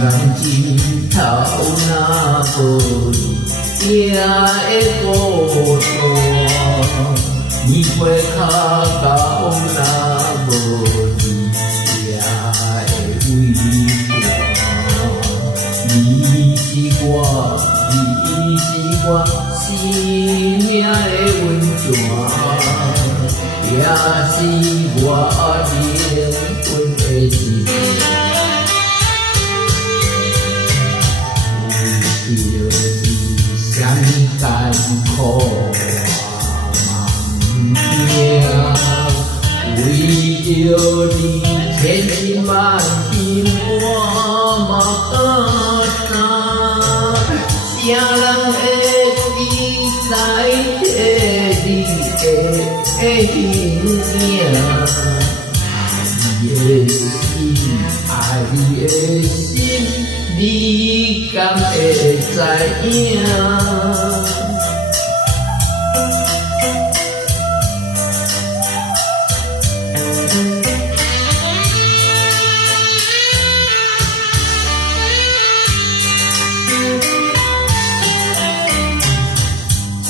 人真头若无你，也会孤单；年岁较高若无你，也会畏寒。你是我，你是我生命的温泉，也是我灵魂的一片。为着你，什么艰苦我嘛不惊；为着你，千辛万苦我嘛敢担。谁人会理解你的形影？爱你的心，你敢会知影？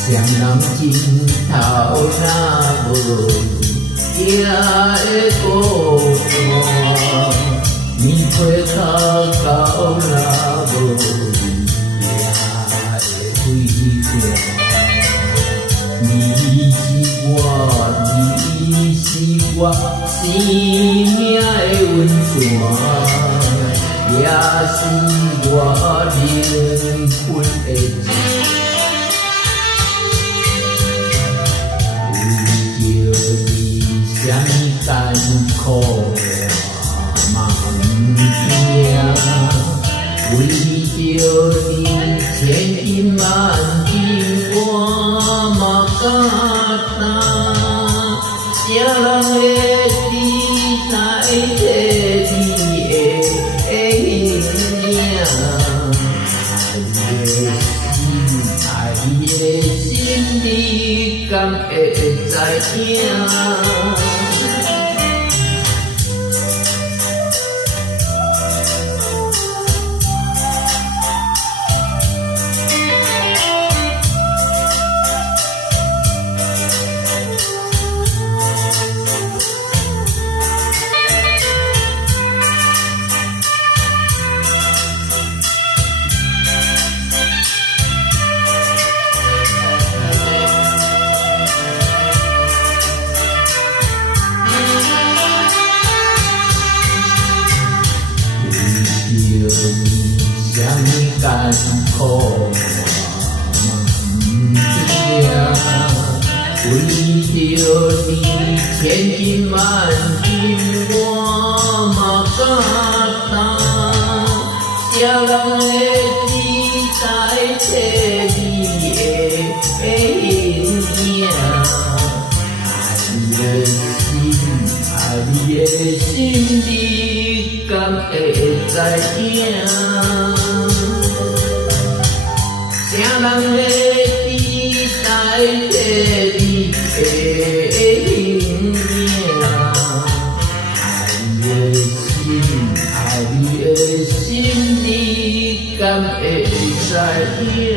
双人真头若无你，也会孤单；年岁较高若无你，也会畏寒。你是我，你是我生命的温泉，也是我灵魂的一片。什么艰苦我嘛不惊，为着你千辛万苦我嘛敢担。谁人会理解你的形影？爱你的心，你敢会知影？什么艰苦我嘛不惊，为着你千辛万苦我嘛敢担。谁人会理解你的形影？爱你的心，你敢会知影？谁人会理解你的形影？爱你的心，你敢会知影？